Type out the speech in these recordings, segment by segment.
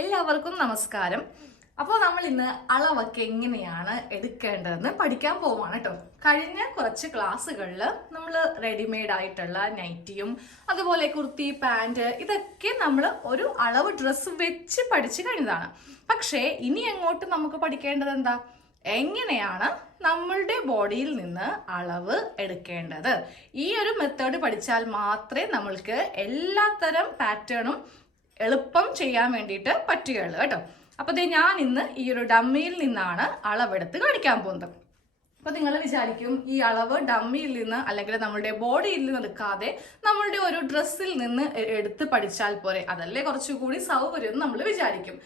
എല്ലാവർക്കും നമസ്കാരം. അപ്പോൾ നമ്മൾ ഇന്ന് അളവൊക്കെ എങ്ങനെയാണ് എടുക്കേണ്ടതെന്ന് പഠിക്കാൻ പോവാണ് കേട്ടോ കഴിഞ്ഞ കുറച്ച് ക്ലാസ്സുകളിൽ നമ്മൾ റെഡിമെയ്ഡ് ആയിട്ടുള്ള നൈറ്റിയും അതുപോലെ കുർത്തി പാന്റ് ഇതൊക്കെ നമ്മൾ ഒരു അളവ് ഡ്രസ്സ് വെച്ച് പഠിച്ചു കഴിഞ്ഞതാണ്. പക്ഷേ ഇനി അങ്ങോട്ട് നമുക്ക് പഠിക്കേണ്ടത് എന്താ? എങ്ങനെയാണ് നമ്മളുടെ ബോഡിയിൽ നിന്ന് അളവ് എടുക്കേണ്ടത്? ഈ ഒരു മെത്തേഡ് പഠിച്ചാൽ മാത്രമേ നമ്മൾക്ക് എല്ലാത്തരം പാറ്റേണും എളുപ്പം ചെയ്യാൻ വേണ്ടിയിട്ട് പറ്റുകയുള്ളൂ കേട്ടോ. അപ്പൊ ദേ ഞാൻ ഇന്ന് ഈ ഒരു ഡമ്മിയിൽ നിന്നാണ് അളവെടുത്ത് കാണിക്കാൻ പോകുന്നത്. അപ്പൊ നിങ്ങൾ വിചാരിക്കും ഈ അളവ് ഡമ്മിയിൽ നിന്ന് അല്ലെങ്കിൽ നമ്മളുടെ ബോഡിയിൽ നിന്ന് എടുക്കാതെ നമ്മളുടെ ഒരു ഡ്രസ്സിൽ നിന്ന് എടുത്ത് പഠിച്ചാൽ പോരെ. അതല്ലേ കുറച്ചുകൂടി സൗകര്യം നമ്മൾ വിചാരിക്കും.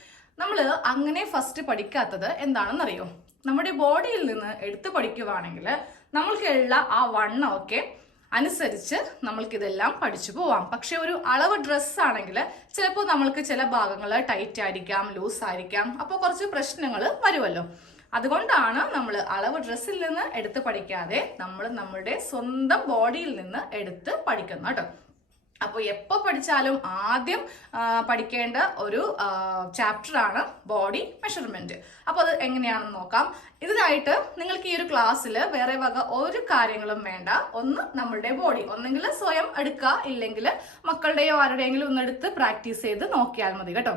നമ്മൾ അങ്ങനെ ഫസ്റ്റ് പഠിക്കാത്തത് എന്താണെന്നറിയോ? നമ്മുടെ ബോഡിയിൽ നിന്ന് എടുത്ത് പഠിക്കുവാണെങ്കിൽ നമ്മൾക്കുള്ള ആ വണ്ണമൊക്കെ അനുസരിച്ച് നമ്മൾക്കിതെല്ലാം പഠിച്ചു പോവാം. പക്ഷെ ഒരു അളവ് ഡ്രസ്സ് ആണെങ്കിൽ ചിലപ്പോൾ നമ്മൾക്ക് ചില ഭാഗങ്ങൾ ടൈറ്റ് ആയിരിക്കാം ലൂസ് ആയിരിക്കാം. അപ്പോൾ കുറച്ച് പ്രശ്നങ്ങൾ വരുമല്ലോ. അതുകൊണ്ടാണ് നമ്മൾ അളവ് ഡ്രസ്സിൽ നിന്ന് എടുത്ത് പഠിക്കാതെ നമ്മൾ നമ്മുടെ സ്വന്തം ബോഡിയിൽ നിന്ന് എടുത്ത് പഠിക്കുന്നത് കേട്ടോ. അപ്പോൾ എപ്പോൾ പഠിച്ചാലും ആദ്യം പഠിക്കേണ്ട ഒരു ചാപ്റ്റർ ആണ് ബോഡി മെഷർമെന്റ് അപ്പോൾ അത് എങ്ങനെയാണെന്ന് നോക്കാം. ഇതിനായിട്ട് നിങ്ങൾക്ക് ഈ ഒരു ക്ലാസ്സിൽ വേറെ വക ഒരു കാര്യങ്ങളും വേണ്ട. ഒന്ന് നമ്മളുടെ ബോഡി ഒന്നെങ്കിൽ സ്വയം എടുക്കുക ഇല്ലെങ്കിൽ മക്കളുടെയോ ആരുടെയെങ്കിലും ഒന്ന് എടുത്ത് പ്രാക്ടീസ് ചെയ്ത് നോക്കിയാൽ മതി കേട്ടോ.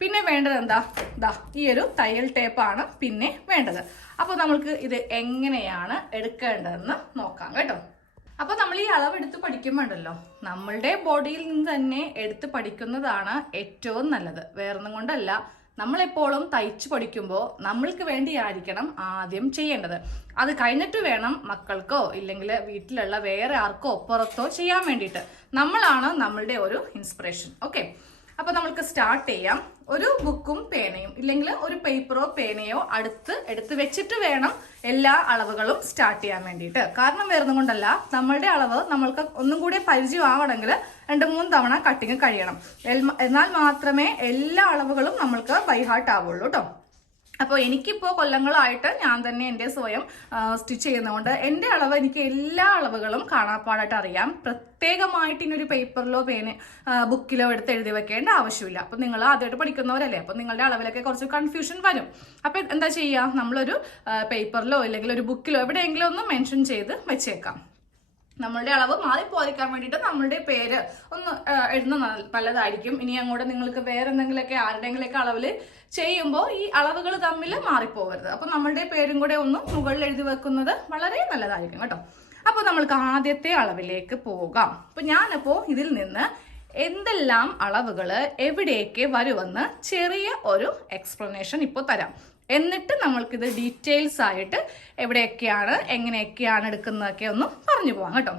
പിന്നെ വേണ്ടത് എന്താ? ദാ ഈ ഒരു തയ്യൽ ടേപ്പാണ് പിന്നെ വേണ്ടത്. അപ്പോൾ നമ്മൾക്ക് ഇത് എങ്ങനെയാണ് എടുക്കേണ്ടതെന്ന് നോക്കാം കേട്ടോ. അപ്പൊ നമ്മൾ ഈ അളവെടുത്ത് പഠിക്കുമ്പോണ്ടല്ലോ നമ്മളുടെ ബോഡിയിൽ നിന്ന് തന്നെ എടുത്ത് പഠിക്കുന്നതാണ് ഏറ്റവും നല്ലത്. വേറൊന്നും കൊണ്ടല്ല നമ്മളെപ്പോഴും തയ്ച്ചു പഠിക്കുമ്പോൾ നമ്മൾക്ക് വേണ്ടിയായിരിക്കണം ആദ്യം ചെയ്യേണ്ടത്. അത് കഴിഞ്ഞിട്ട് വേണം മക്കൾക്കോ ഇല്ലെങ്കിൽ വീട്ടിലുള്ള വേറെ ആർക്കോ പുറത്തോ ചെയ്യാൻ വേണ്ടിയിട്ട്. നമ്മളാണ് നമ്മളുടെ ഒരു ഇൻസ്പിറേഷൻ ഓക്കെ അപ്പൊ നമ്മൾക്ക് സ്റ്റാർട്ട് ചെയ്യാം. ഒരു ബുക്കും പേനയും ഇല്ലെങ്കിൽ ഒരു പേപ്പറോ പേനയോ അടുത്ത് എടുത്ത് വെച്ചിട്ട് വേണം എല്ലാ അളവുകളും സ്റ്റാർട്ട് ചെയ്യാൻ വേണ്ടിയിട്ട്. കാരണം വരുന്നത് കൊണ്ടല്ല നമ്മളുടെ അളവ് നമ്മൾക്ക് ഒന്നും കൂടി പരിചയമാവണമെങ്കിൽ രണ്ട് മൂന്ന് തവണ കട്ടിങ് കഴിയണം. എന്നാൽ മാത്രമേ എല്ലാ അളവുകളും നമ്മൾക്ക് ബൈഹാർട്ട് ആവുള്ളൂ കേട്ടോ അപ്പോൾ എനിക്കിപ്പോൾ കൊല്ലങ്ങളായിട്ട് ഞാൻ തന്നെ എന്റെ സ്വയം സ്റ്റിച്ച് ചെയ്യുന്നതുകൊണ്ട് എന്റെ അളവ് എനിക്ക് എല്ലാ അളവുകളും കാണാപ്പാടായിട്ട് അറിയാം. പ്രത്യേകമായിട്ട് ഇനി ഒരു പേപ്പറിലോ പേന ബുക്കിലോ എടുത്ത് എഴുതി വെക്കേണ്ട ആവശ്യമില്ല. അപ്പം നിങ്ങൾ ആദ്യമായിട്ട് പഠിക്കുന്നവരല്ലേ അപ്പം നിങ്ങളുടെ അളവിലൊക്കെ കുറച്ച് കൺഫ്യൂഷൻ വരും. അപ്പോൾ എന്താ ചെയ്യുക നമ്മളൊരു പേപ്പറിലോ അല്ലെങ്കിൽ ഒരു ബുക്കിലോ എവിടെയെങ്കിലും ഒന്ന് മെൻഷൻ ചെയ്ത് വെച്ചേക്കാം. നമ്മളുടെ അളവ് മാറിപ്പോയിരിക്കാൻ വേണ്ടിയിട്ട് നമ്മളുടെ പേര് ഒന്ന് എഴുതുന്ന നല്ലതായിരിക്കും. ഇനി അങ്ങോട്ട് നിങ്ങൾക്ക് വേറെ എന്തെങ്കിലുമൊക്കെ ആരുടെങ്കിലൊക്കെ അളവിൽ ചെയ്യുമ്പോൾ ഈ അളവുകൾ തമ്മിൽ മാറിപ്പോകരുത്. അപ്പൊ നമ്മളുടെ പേരും കൂടെ ഒന്ന് മുകളിൽ എഴുതി വെക്കുന്നത് വളരെ നല്ലതായിരിക്കും കേട്ടോ. അപ്പോൾ നമ്മൾക്ക് ആദ്യത്തെ അളവിലേക്ക് പോകാം. അപ്പൊ ഞാനപ്പോ ഇതിൽ നിന്ന് എന്തെല്ലാം അളവുകൾ എവിടേക്ക് വരുമെന്ന് ചെറിയ ഒരു എക്സ്പ്ലനേഷൻ ഇപ്പോൾ തരാം. എന്നിട്ട് നമ്മൾക്കിത് ഡീറ്റെയിൽസ് ആയിട്ട് എവിടെയൊക്കെയാണ് എങ്ങനെയൊക്കെയാണ് എടുക്കുന്നതൊക്കെ ഒന്ന് പറഞ്ഞു പോവാം കേട്ടോ.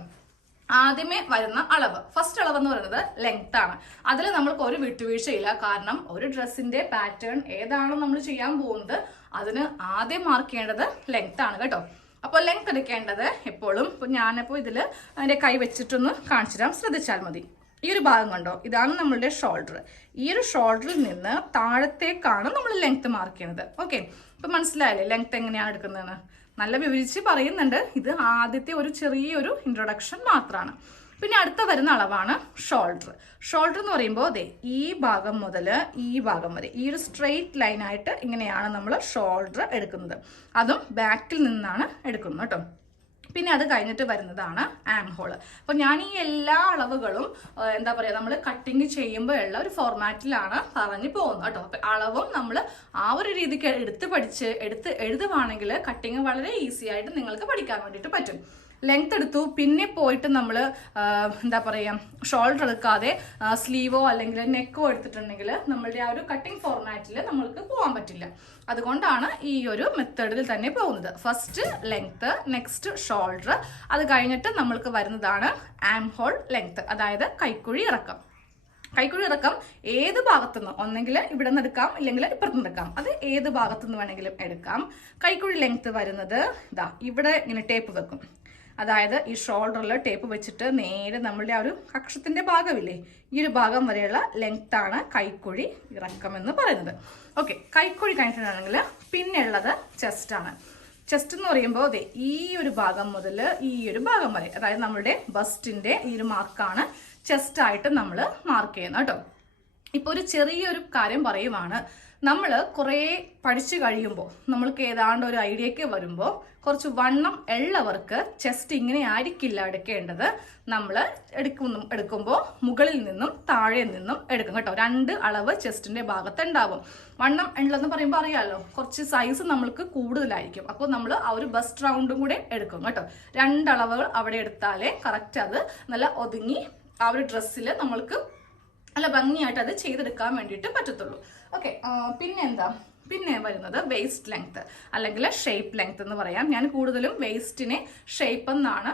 ആദ്യമേ വരുന്ന അളവ്. ഫസ്റ്റ് അളവ് എന്ന് പറയുന്നത് ലെങ്ത് ആണ്. അതിൽ നമ്മൾക്ക് ഒരു വിട്ടുവീഴ്ചയില്ല. കാരണം ഒരു ഡ്രസ്സിന്റെ പാറ്റേൺ ഏതാണോ നമ്മൾ ചെയ്യാൻ പോകുന്നത് അതിന് ആദ്യം മാർക്ക് ചെയ്യേണ്ടത് ലെങ്ത് ആണ് കേട്ടോ. അപ്പോൾ ലെങ്ത് എടുക്കേണ്ടത് എപ്പോഴും ഇപ്പോൾ ഞാനിപ്പോൾ ഇതിൽ അതിന്റെ കൈ വെച്ചിട്ടൊന്ന് കാണിച്ചു തരാം ശ്രദ്ധിച്ചാൽ മതി. ഈ ഒരു ഭാഗം കണ്ടോ? ഇതാണ് നമ്മളുടെ ഷോൾഡർ ഈ ഒരു ഷോൾഡറിൽ നിന്ന് താഴത്തേക്കാണ് നമ്മൾ ലെങ്ത് മാർക്ക് ചെയ്യുന്നത്. ഓക്കെ ഇപ്പൊ മനസ്സിലായല്ലേ? ലെങ്ത് എങ്ങനെയാണ് എടുക്കുന്നതെന്ന്? നല്ല വിവരിച്ച് പറയുന്നുണ്ട്. ഇത് ആദ്യത്തെ ഒരു ചെറിയൊരു ഇൻട്രൊഡക്ഷൻ മാത്രമാണ് പിന്നെ അടുത്ത വരുന്ന അളവാണ് ഷോൾഡർ ഷോൾഡർ എന്ന് പറയുമ്പോൾ അതെ ഈ ഭാഗം മുതൽ ഈ ഭാഗം വരെ ഈ ഒരു സ്ട്രെയിറ്റ് ലൈനായിട്ട് ഇങ്ങനെയാണ് നമ്മൾ ഷോൾഡർ എടുക്കുന്നത്. അതും ബാക്കിൽ നിന്നാണ് എടുക്കുന്നത് കേട്ടോ. പിന്നെ അത് കഴിഞ്ഞിട്ട് വരുന്നതാണ് ആം ഹോൾ അപ്പൊ ഞാൻ ഈ എല്ലാ അളവുകളും എന്താ പറയാ നമ്മൾ കട്ടിങ് ചെയ്യുമ്പോൾ ഉള്ള ഒരു ഫോർമാറ്റിലാണ് പറഞ്ഞു പോകുന്നത് കേട്ടോ. അപ്പൊ അളവും നമ്മൾ ആ ഒരു രീതിക്ക് എടുത്ത് പഠിച്ച് എടുത്ത് എഴുതുവാണെങ്കിൽ കട്ടിങ് വളരെ ഈസി ആയിട്ട് നിങ്ങൾക്ക് പഠിക്കാൻ വേണ്ടിയിട്ട് പറ്റും. ലെങ്ത് എടുത്തു. പിന്നെ പോയിട്ട് നമ്മൾ എന്താ പറയുക ഷോൾഡർ എടുക്കാതെ സ്ലീവോ അല്ലെങ്കിൽ നെക്കോ എടുത്തിട്ടുണ്ടെങ്കിൽ നമ്മളുടെ ആ ഒരു കട്ടിംഗ് ഫോർമാറ്റിൽ നമ്മൾക്ക് പോകാൻ പറ്റില്ല. അതുകൊണ്ടാണ് ഈ ഒരു മെത്തേഡിൽ തന്നെ പോകുന്നത്. ഫസ്റ്റ് ലെങ്ത്ത് നെക്സ്റ്റ് ഷോൾഡർ അത് കഴിഞ്ഞിട്ട് നമ്മൾക്ക് വരുന്നതാണ് ആം ഹോൾ ലെങ്ത്ത് അതായത് കൈക്കുഴി ഇറക്കം. കൈക്കുഴി ഇറക്കം ഏത് ഭാഗത്തുനിന്ന്? ഒന്നെങ്കിൽ ഇവിടെ നിന്ന് എടുക്കാം ഇല്ലെങ്കിൽ ഇപ്പുറത്തുനിന്ന് എടുക്കാം. അത് ഏത് ഭാഗത്തുനിന്ന് വേണമെങ്കിലും എടുക്കാം. കൈക്കുഴി ലെങ്ത്ത് വരുന്നത് ഇതാ ഇവിടെ ഇങ്ങനെ ടേപ്പ് വെക്കും. അതായത് ഈ ഷോൾഡറിൽ ടേപ്പ് വെച്ചിട്ട് നേരെ നമ്മളുടെ ആ ഒരു കക്ഷത്തിന്റെ ഭാഗമില്ലേ? ഈ ഒരു ഭാഗം വരെയുള്ള ലെങ്ത് ആണ് കൈക്കുഴി ഇറക്കം എന്ന് പറയുന്നത്. ഓക്കെ കൈക്കുഴി കഴിഞ്ഞിട്ടുണ്ടെങ്കിൽ പിന്നെ ഉള്ളത് ചെസ്റ്റ് എന്ന് പറയുമ്പോൾ അതെ ഈ ഒരു ഭാഗം മുതൽ ഈ ഒരു ഭാഗം വരെ അതായത് നമ്മുടെ ബസ്റ്റിന്റെ ഈ ഒരു മാർക്കാണ് ചെസ്റ്റ് ആയിട്ട് നമ്മൾ മാർക്ക് ചെയ്യുന്നത് കേട്ടോ. ഇപ്പോൾ ഒരു ചെറിയൊരു കാര്യം പറയുവാണ്. നമ്മൾ കുറേ പഠിച്ചു കഴിയുമ്പോൾ നമ്മൾക്ക് ഏതാണ്ട് ഒരു ഐഡിയക്ക് വരുമ്പോൾ കുറച്ച് വണ്ണം ഉള്ളവർക്ക് ചെസ്റ്റ് ഇങ്ങനെ ആയിരിക്കില്ല എടുക്കേണ്ടത്. നമ്മൾ എടുക്കുന്നു എടുക്കുമ്പോൾ മുകളിൽ നിന്നും താഴെ നിന്നും എടുക്കും കേട്ടോ. രണ്ട് അളവ് ചെസ്റ്റിന്റെ ഭാഗത്ത് ഉണ്ടാവും വണ്ണം ഉള്ളതെന്ന് പറയുമ്പോൾ അറിയാമല്ലോ കുറച്ച് സൈസ് നമ്മൾക്ക് കൂടുതലായിരിക്കും. അപ്പോൾ നമ്മൾ ആ ഒരു ബസ്റ്റ് റൗണ്ടും കൂടെ എടുക്കും കേട്ടോ. രണ്ടളവുകൾ അവിടെ എടുത്താലേ കറക്റ്റ് അത് നല്ല ഒതുങ്ങി ആ ഒരു ഡ്രസ്സിൽ നമ്മൾക്ക് നല്ല ഭംഗിയായിട്ട് അത് ചെയ്തെടുക്കാൻ വേണ്ടിയിട്ട് പറ്റത്തുള്ളൂ. ഓക്കെ പിന്നെന്താ? പിന്നെ വരുന്നത് വേസ്റ്റ് ലെങ്ത് അല്ലെങ്കിൽ ഷേപ്പ് ലെങ്ത് എന്ന് പറയാം. ഞാൻ കൂടുതലും വേസ്റ്റിനെ ഷേപ്പ് എന്നാണ്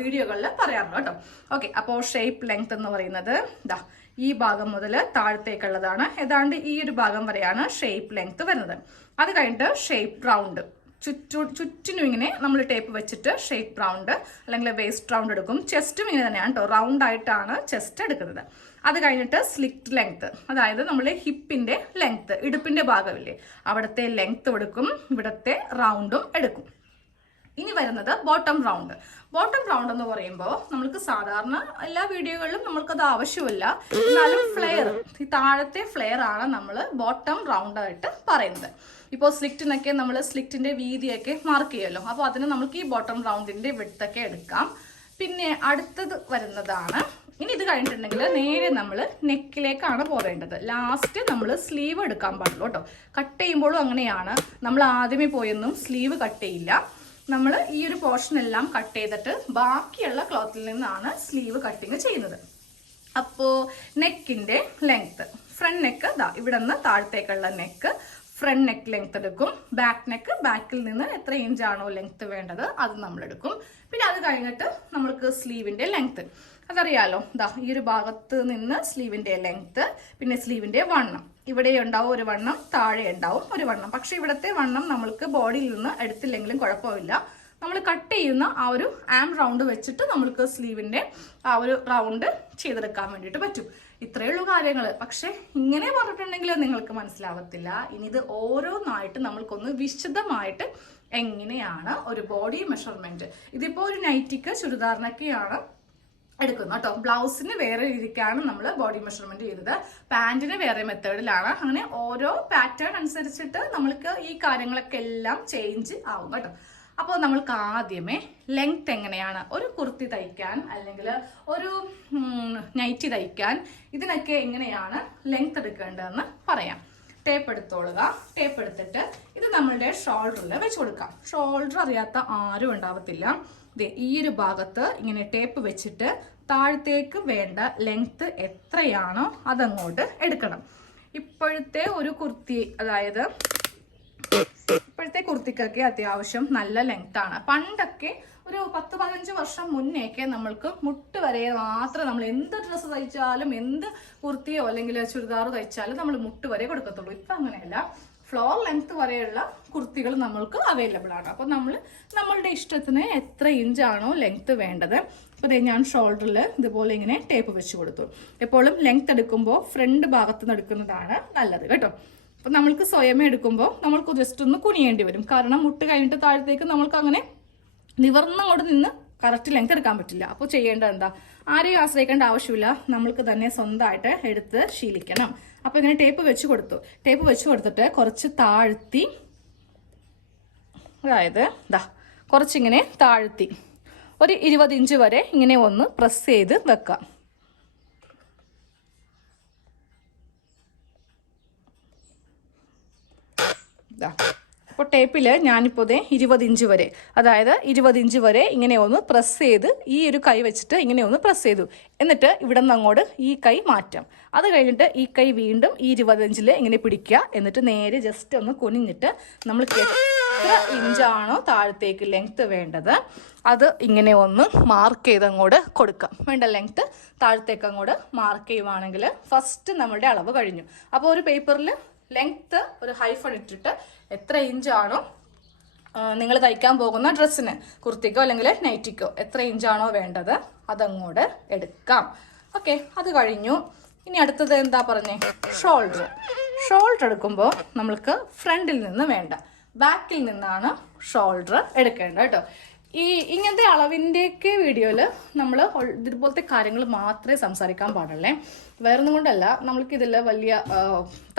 വീഡിയോകളിൽ പറയാറുള്ളത് കേട്ടോ. ഓക്കെ അപ്പോൾ ഷേപ്പ് ലെങ്ത് എന്ന് പറയുന്നത് ഇതാ ഈ ഭാഗം മുതൽ താഴത്തേക്കുള്ളതാണ്. ഏതാണ്ട് ഈ ഒരു ഭാഗം വരെയാണ് ഷേപ്പ് ലെങ്ത് വരുന്നത്. അത് കഴിഞ്ഞിട്ട് ഷേപ്പ് റൗണ്ട് ചുറ്റു ചുറ്റിനും ഇങ്ങനെ നമ്മൾ ടേപ്പ് വെച്ചിട്ട് ഷേപ്പ് റൗണ്ട് അല്ലെങ്കിൽ വേസ്റ്റ് റൗണ്ട് എടുക്കും. ചെസ്റ്റും ഇങ്ങനെ തന്നെയാണ് കേട്ടോ റൗണ്ട് ആയിട്ടാണ് ചെസ്റ്റ് എടുക്കുന്നത്. അത് കഴിഞ്ഞിട്ട് സ്ലിറ്റ് ലെങ്ത് അതായത് നമ്മൾ ഹിപ്പിന്റെ ലെങ്ത് ഇടുപ്പിന്റെ ഭാഗമില്ലേ? അവിടുത്തെ ലെങ്ത് എടുക്കും ഇവിടുത്തെ റൗണ്ടും എടുക്കും. ഇനി വരുന്നത് ബോട്ടം റൗണ്ട് ബോട്ടം റൗണ്ട് എന്ന് പറയുമ്പോൾ നമ്മൾക്ക് സാധാരണ എല്ലാ വീഡിയോകളിലും നമ്മൾക്കത് ആവശ്യമില്ല. എന്നാലും ഫ്ലെയർ താഴത്തെ ഫ്ലെയർ ആണ് നമ്മൾ ബോട്ടം റൗണ്ട് ആയിട്ട് പറയുന്നത്. ഇപ്പോൾ സ്ലിക്റ്റിനൊക്കെ നമ്മൾ സ്ലിക്റ്റിന്റെ വീതിയൊക്കെ മാർക്ക് ചെയ്യുമല്ലോ. അപ്പോൾ അതിന് നമുക്ക് ഈ ബോട്ടം റൗണ്ടിന്റെ വിട്ടൊക്കെ എടുക്കാം. പിന്നെ അടുത്തത് വരുന്നതാണ്. ഇനി ഇത് കഴിഞ്ഞിട്ടുണ്ടെങ്കിൽ നേരെ നമ്മൾ നെക്കിലേക്കാണ് പോകേണ്ടത് ലാസ്റ്റ് നമ്മൾ സ്ലീവ് എടുക്കാൻ പാടുള്ളൂ കേട്ടോ. കട്ട് ചെയ്യുമ്പോഴും അങ്ങനെയാണ്. നമ്മൾ ആദ്യമേ പോയൊന്നും സ്ലീവ് കട്ട് ചെയ്യില്ല. നമ്മൾ ഈ ഒരു പോർഷൻ എല്ലാം കട്ട് ചെയ്തിട്ട് ബാക്കിയുള്ള ക്ലോത്തിൽ നിന്നാണ് സ്ലീവ് കട്ടിങ് ചെയ്യുന്നത്. അപ്പോൾ നെക്കിന്റെ ലെങ്ത്ത് ഫ്രണ്ട് നെക്ക് ദാ ഇവിടെ നിന്ന് താഴത്തേക്കുള്ള നെക്ക് ഫ്രണ്ട് നെക്ക് ലെങ്ത് എടുക്കും. ബാക്ക് നെക്ക് ബാക്കിൽ നിന്ന് എത്ര ഇഞ്ച് ആണോ ലെങ്ത് വേണ്ടത് അത് നമ്മൾ എടുക്കും. പിന്നെ അത് കഴിഞ്ഞിട്ട് നമ്മൾക്ക് സ്ലീവിന്റെ ലെങ്ത്. അതറിയാലോ ദാ ഈ ഒരു ഭാഗത്ത് നിന്ന് സ്ലീവിന്റെ ലെങ്ത് പിന്നെ സ്ലീവിന്റെ വണ്ണം. ഇവിടെ ഉണ്ടാവും ഒരു വണ്ണം താഴെ ഉണ്ടാവും ഒരു വണ്ണം. പക്ഷെ ഇവിടത്തെ വണ്ണം നമ്മൾക്ക് ബോഡിയിൽ നിന്ന് എടുത്തില്ലെങ്കിലും കുഴപ്പമില്ല. നമ്മൾ കട്ട് ചെയ്യുന്ന ആ ഒരു ആം റൗണ്ട് വെച്ചിട്ട് നമ്മൾക്ക് സ്ലീവിന്റെ ആ ഒരു റൗണ്ട് ചെയ്തെടുക്കാൻ വേണ്ടിയിട്ട് പറ്റും. ഇത്രയേ ഉള്ളൂ കാര്യങ്ങൾ പക്ഷെ ഇങ്ങനെ പറഞ്ഞിട്ടുണ്ടെങ്കിൽ നിങ്ങൾക്ക് മനസ്സിലാവത്തില്ല. ഇനി ഇത് ഓരോന്നായിട്ട് നമ്മൾക്കൊന്ന് വിശദമായിട്ട് എങ്ങനെയാണ് ഒരു ബോഡി മെഷർമെന്റ് ഇതിപ്പോ ഒരു നൈറ്റിക്ക് ചുരിദാറിനൊക്കെയാണ് എടുക്കുന്നു കേട്ടോ. ബ്ലൗസിന് വേറെ രീതിക്കാണ് നമ്മൾ ബോഡി മെഷർമെന്റ് ചെയ്തത്. പാന്റിന് വേറെ മെത്തേഡിലാണ്. അങ്ങനെ ഓരോ പാറ്റേൺ അനുസരിച്ചിട്ട് നമ്മൾക്ക് ഈ കാര്യങ്ങളൊക്കെ എല്ലാം ചേഞ്ച് ആവും കേട്ടോ. അപ്പോൾ നമ്മൾക്ക് ആദ്യമേ ലെങ്ത് എങ്ങനെയാണ്? ഒരു കുർത്തി തയ്ക്കാൻ അല്ലെങ്കിൽ ഒരു നൈറ്റി തയ്ക്കാൻ ഇതിനൊക്കെ എങ്ങനെയാണ് ലെങ്ത് എടുക്കേണ്ടതെന്ന് പറയാം. ടേപ്പ് എടുത്തോളുക. ടേപ്പ് എടുത്തിട്ട് ഇത് നമ്മളുടെ ഷോൾഡറിൽ വെച്ച് കൊടുക്കാം. ഷോൾഡർ അറിയാത്ത ആരും ഉണ്ടാവത്തില്ല. ഈ ഒരു ഭാഗത്ത് ഇങ്ങനെ ടേപ്പ് വെച്ചിട്ട് താഴത്തേക്ക് വേണ്ട ലെങ്ത് എത്രയാണോ അതങ്ങോട്ട് എടുക്കണം. ഇപ്പോഴത്തെ ഒരു കുർത്തി അതായത് ഇപ്പോഴത്തെ കുർത്തിക്കൊക്കെ അത്യാവശ്യം നല്ല ലെങ്ത് ആണ്. പണ്ടൊക്കെ ഒരു പത്ത് പതിനഞ്ച് വർഷം മുന്നേക്കെ നമ്മൾക്ക് മുട്ട് വരെ മാത്രം നമ്മൾ എന്ത് ഡ്രസ്സ് തയ്ച്ചാലും എന്ത് കുർത്തിയോ അല്ലെങ്കിൽ ചുരിദാറോ തയ്ച്ചാലും നമ്മൾ മുട്ട് വരെ കൊടുക്കത്തുള്ളൂ. ഇപ്പൊ അങ്ങനെയല്ല. ഫ്ലോർ ലെങ്ത് വരെയുള്ള കുർത്തികൾ നമ്മൾക്ക് അവൈലബിൾ ആണ്. അപ്പോൾ നമ്മൾ നമ്മളുടെ ഇഷ്ടത്തിന് എത്ര ഇഞ്ചാണോ ലെങ്ത് വേണ്ടത്. അപ്പോൾ ഞാൻ ഷോൾഡറിൽ ഇതുപോലെ ഇങ്ങനെ ടേപ്പ് വെച്ച് കൊടുത്തു. എപ്പോഴും ലെങ്ത് എടുക്കുമ്പോൾ ഫ്രണ്ട് ഭാഗത്ത് നിന്ന് എടുക്കുന്നതാണ് നല്ലത് കേട്ടോ. അപ്പം നമ്മൾക്ക് സ്വയമേ എടുക്കുമ്പോൾ നമ്മൾക്ക് ജസ്റ്റ് ഒന്ന് കുനിയേണ്ടി വരും. കാരണം മുട്ട് കഴിഞ്ഞിട്ട് താഴത്തേക്ക് നമ്മൾക്ക് അങ്ങനെ നിവർന്നങ്ങോട്ട് നിന്ന് കറക്റ്റ് ലെങ്ത് എടുക്കാൻ പറ്റില്ല. അപ്പോൾ ചെയ്യേണ്ടത് എന്താ? ആരെയും ആശ്രയിക്കേണ്ട ആവശ്യമില്ല. നമ്മൾക്ക് തന്നെ സ്വന്തമായിട്ട് എടുത്ത് ശീലിക്കണം. അപ്പോൾ ഇങ്ങനെ ടേപ്പ് വെച്ച് കൊടുത്തു. ടേപ്പ് വെച്ച് കൊടുത്തിട്ട് കുറച്ച് താഴ്ത്തി അതായത് ദാ കുറച്ചിങ്ങനെ താഴ്ത്തി. ഒരു ഇരുപത് ഇഞ്ച് വരെ ഇങ്ങനെ ഒന്ന് പ്രസ് ചെയ്ത് വെക്കാം. ഇതാ അപ്പോൾ ടേപ്പിൽ ഞാനിപ്പോൾ ഇതേ ഇരുപത് ഇഞ്ച് വരെ. അതായത് ഇരുപത് ഇഞ്ച് വരെ ഇങ്ങനെ ഒന്ന് പ്രസ് ചെയ്ത് ഈ ഒരു കൈ വെച്ചിട്ട് ഇങ്ങനെ ഒന്ന് പ്രസ് ചെയ്തു. എന്നിട്ട് ഇവിടെ നിന്ന് അങ്ങോട്ട് ഈ കൈ മാറ്റാം. അത് കഴിഞ്ഞിട്ട് ഈ കൈ വീണ്ടും ഈ ഇരുപത്തഞ്ചിൽ ഇങ്ങനെ പിടിക്കുക. എന്നിട്ട് നേരെ ജസ്റ്റ് ഒന്ന് കുനിഞ്ഞിട്ട് നമ്മൾ എത്ര ഇഞ്ചാണോ താഴത്തേക്ക് ലെങ്ത്ത് വേണ്ടത് അത് ഇങ്ങനെ ഒന്ന് മാർക്ക് ചെയ്ത് അങ്ങോട്ട് കൊടുക്കാം. വേണ്ട ലെങ്ത്ത് താഴത്തേക്ക് അങ്ങോട്ട് മാർക്ക് ചെയ്യുവാണെങ്കിൽ ഫസ്റ്റ് നമ്മളുടെ അളവ് കഴിഞ്ഞു. അപ്പോൾ ഒരു പേപ്പറിൽ ലെങ്ത്ത് ഒരു ഹൈഫൺ ഇട്ടിട്ട് എത്ര ഇഞ്ചാണോ നിങ്ങൾ തയ്ക്കാൻ പോകുന്ന ഡ്രസ്സിന് കുർത്തിക്കോ അല്ലെങ്കിൽ നൈറ്റിക്കോ എത്ര ഇഞ്ചാണോ വേണ്ടത് അതങ്ങോട്ട് എടുക്കാം. ഓക്കെ അത് കഴിഞ്ഞു. ഇനി അടുത്തത് എന്താ പറഞ്ഞേ? ഷോൾഡർ ഷോൾഡർ എടുക്കുമ്പോൾ നമ്മൾക്ക് ഫ്രണ്ടിൽ നിന്ന് വേണ്ട. ബാക്കിൽ നിന്നാണ് ഷോൾഡർ എടുക്കേണ്ടത് കേട്ടോ. ഈ ഇങ്ങനത്തെ അളവിന്റെയൊക്കെ വീഡിയോയിൽ നമ്മൾ ഇതുപോലത്തെ കാര്യങ്ങൾ മാത്രമേ സംസാരിക്കാൻ പാടുള്ളേ. വേറൊന്നും കൊണ്ടല്ല നമ്മൾക്ക് ഇതിൽ വലിയ